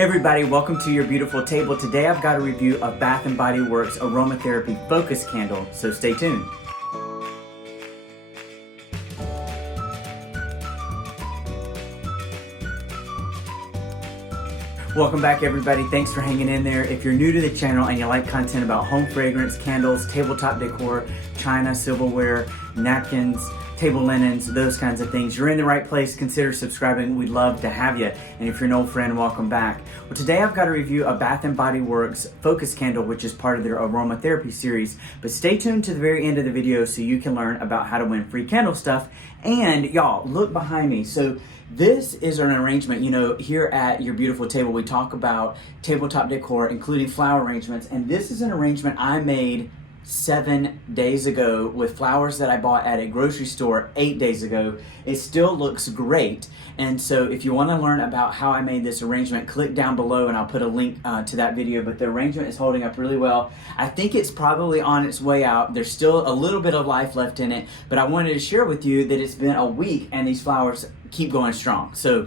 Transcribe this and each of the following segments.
Hey everybody, welcome to your beautiful table. Today I've got a review of Bath & Body Works Aromatherapy Focus Candle, so stay tuned. Welcome back everybody, thanks for hanging in there. If you're new to the channel and you like content about home fragrance, candles, tabletop decor, china, silverware, napkins, table linens, those kinds of things, you're in the right place. Consider subscribing, we'd love to have you. And if you're an old friend, welcome back. Well, today I've got a review of Bath & Body Works Focus Candle, which is part of their Aromatherapy series. But stay tuned to the very end of the video so you can learn about how to win free candle stuff. And y'all, look behind me. So this is an arrangement, you know, here at Your Beautiful Table, we talk about tabletop decor, including flower arrangements. And this is an arrangement I made 7 days ago with flowers that I bought at a grocery store 8 days ago. It still looks great. And so if you want to learn about how I made this arrangement, click down below and I'll put a link to that video. But the arrangement is holding up really well. I think it's probably on its way out. There's still a little bit of life left in it, but I wanted to share with you that it's been a week and these flowers keep going strong. So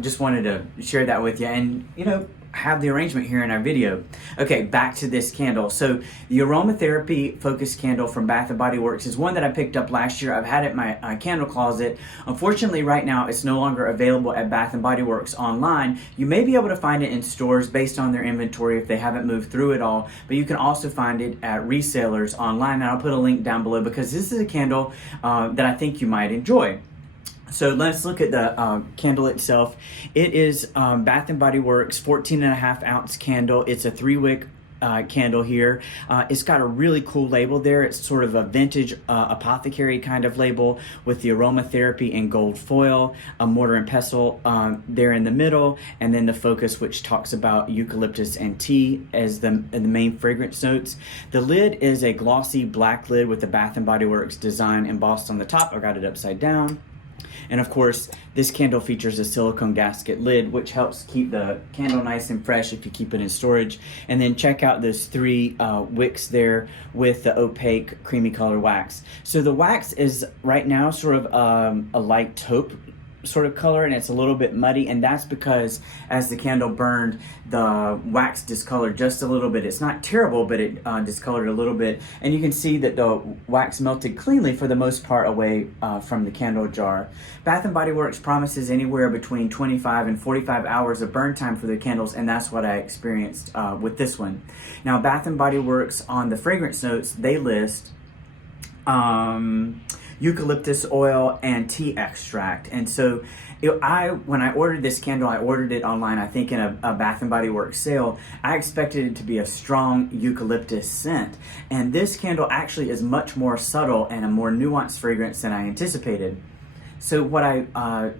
just wanted to share that with you and, you know, have the arrangement here in our video. Okay, back to this candle. So the Aromatherapy Focus Candle from Bath & Body Works is one that I picked up last year. I've had it in my candle closet. Unfortunately, right now, it's no longer available at Bath & Body Works online. You may be able to find it in stores based on their inventory if they haven't moved through it all, but you can also find it at resellers online, and I'll put a link down below because this is a candle that I think you might enjoy. So let's look at the candle itself. It is Bath & Body Works 14.5 ounce candle. It's a 3-wick candle here. It's got a really cool label there. It's sort of a vintage apothecary kind of label with the aromatherapy in gold foil, a mortar and pestle there in the middle, and then the focus, which talks about eucalyptus and tea as the main fragrance notes. The lid is a glossy black lid with the Bath & Body Works design embossed on the top. I got it upside down. And of course, this candle features a silicone gasket lid, which helps keep the candle nice and fresh if you keep it in storage. And then check out those 3 wicks there with the opaque creamy color wax. So the wax is right now sort of a light taupe sort of color, and it's a little bit muddy, and that's because as the candle burned, the wax discolored just a little bit. It's not terrible, but it discolored a little bit, and you can see that the wax melted cleanly for the most part away from the candle jar. Bath & Body Works promises anywhere between 25 and 45 hours of burn time for the candles, and that's what I experienced with this one. Now, Bath & Body Works, on the fragrance notes, they list eucalyptus oil and tea extract. And so when I ordered this candle, I ordered it online, I think in a Bath & Body Works sale. I expected it to be a strong eucalyptus scent. And this candle actually is much more subtle and a more nuanced fragrance than I anticipated. So what I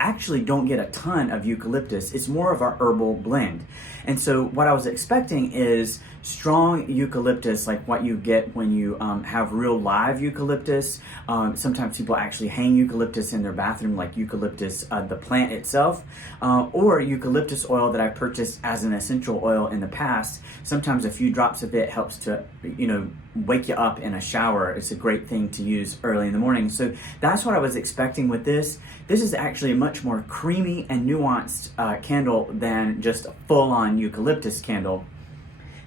actually don't get a ton of eucalyptus. It's more of a herbal blend. And so what I was expecting is strong eucalyptus, like what you get when you have real live eucalyptus. Sometimes people actually hang eucalyptus in their bathroom, like eucalyptus, the plant itself, or eucalyptus oil that I purchased as an essential oil in the past. Sometimes a few drops of it helps to, you know, wake you up in a shower. It's a great thing to use early in the morning. So that's what I was expecting with this. This is actually a much more creamy and nuanced candle than just a full-on eucalyptus candle.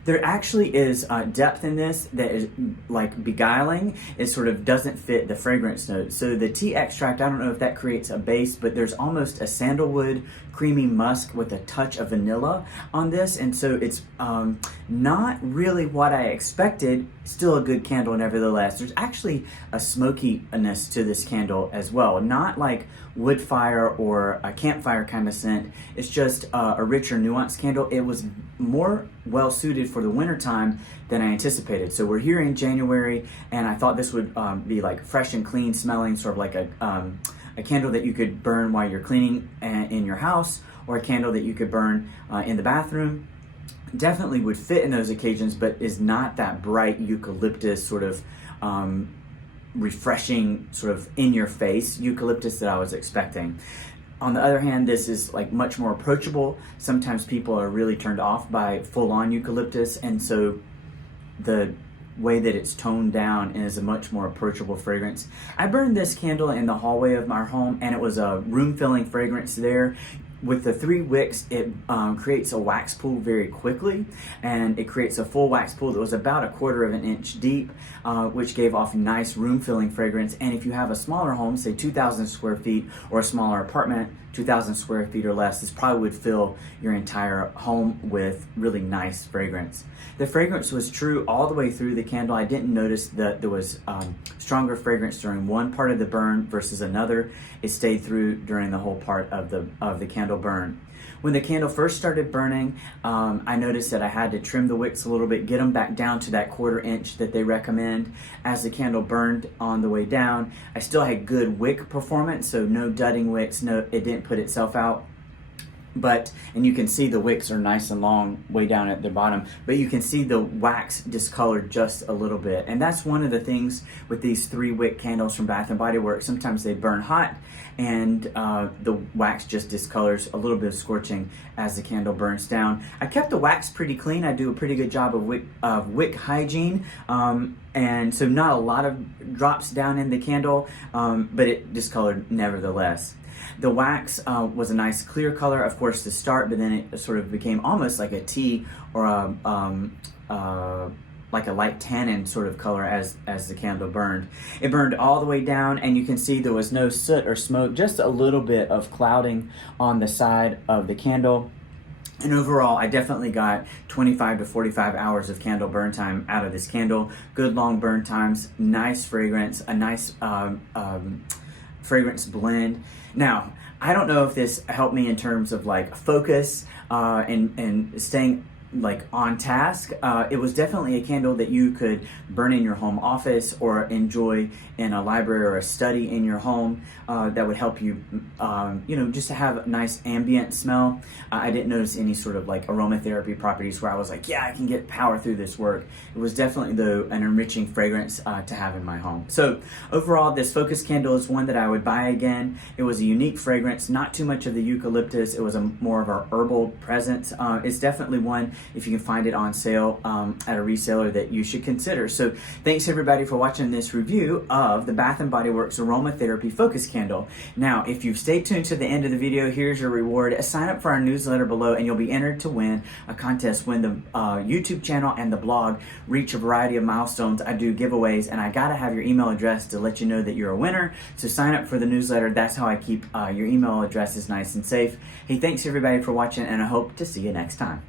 There actually is depth in this that is like beguiling. It sort of doesn't fit the fragrance note. So the tea extract, I don't know if that creates a base, but there's almost a sandalwood creamy musk with a touch of vanilla on this. And so it's not really what I expected. Still a good candle nevertheless. There's actually a smokiness to this candle as well. Not like wood fire or a campfire kind of scent. It's just a richer, nuanced candle. It was more well suited for the winter time than I anticipated. So we're here in January, and I thought this would be like fresh and clean smelling, sort of like a candle that you could burn while you're cleaning in your house, or a candle that you could burn in the bathroom. Definitely would fit in those occasions, but is not that bright eucalyptus sort of refreshing, sort of in-your-face eucalyptus that I was expecting. On the other hand, this is like much more approachable. Sometimes people are really turned off by full-on eucalyptus, and so the way that it's toned down is a much more approachable fragrance. I burned this candle in the hallway of my home, and it was a room-filling fragrance there. with the 3 wicks, it creates a wax pool very quickly, and it creates a full wax pool that was about 1/4 of an inch deep, which gave off nice room-filling fragrance. And if you have a smaller home, say 2,000 square feet, or a smaller apartment, 2,000 square feet or less, this probably would fill your entire home with really nice fragrance. The fragrance was true all the way through the candle. I didn't notice that there was stronger fragrance during one part of the burn versus another. It stayed through during the whole part of the candle burn. When the candle first started burning, I noticed that I had to trim the wicks a little bit, get them back down to that 1/4 inch that they recommend. As the candle burned on the way down, I still had good wick performance, so no dudding wicks, it didn't put itself out. And you can see the wicks are nice and long way down at the bottom, but you can see the wax discolored just a little bit. And that's one of the things with these 3 wick candles from Bath & Body Works. Sometimes they burn hot and the wax just discolors, a little bit of scorching as the candle burns down. I kept the wax pretty clean. I do a pretty good job of wick hygiene. And so not a lot of drops down in the candle, but it discolored nevertheless. The wax was a nice clear color, of course, to start, but then it sort of became almost like a tea or like a light tannin sort of color as the candle burned. It burned all the way down, and you can see there was no soot or smoke, just a little bit of clouding on the side of the candle. And overall, I definitely got 25 to 45 hours of candle burn time out of this candle. Good long burn times, nice fragrance, a nice fragrance blend. Now, I don't know if this helped me in terms of like focus and staying like on task. It was definitely a candle that you could burn in your home office or enjoy in a library or a study in your home. That would help you, just to have a nice ambient smell. I didn't notice any sort of like aromatherapy properties where I was like, yeah, I can get power through this work. It was definitely, though, an enriching fragrance to have in my home. So overall, this focus candle is one that I would buy again. It was a unique fragrance, not too much of the eucalyptus. It was more of a herbal presence. It's definitely one, if you can find it on sale at a reseller, that you should consider. So thanks everybody for watching this review of the Bath & Body Works Aromatherapy Focus Candle. Now, if you've stayed tuned to the end of the video, here's your reward. Sign up for our newsletter below and you'll be entered to win a contest when the YouTube channel and the blog reach a variety of milestones. I do giveaways, and I gotta have your email address to let you know that you're a winner. So sign up for the newsletter. That's how I keep your email addresses nice and safe. Hey, thanks everybody for watching, and I hope to see you next time.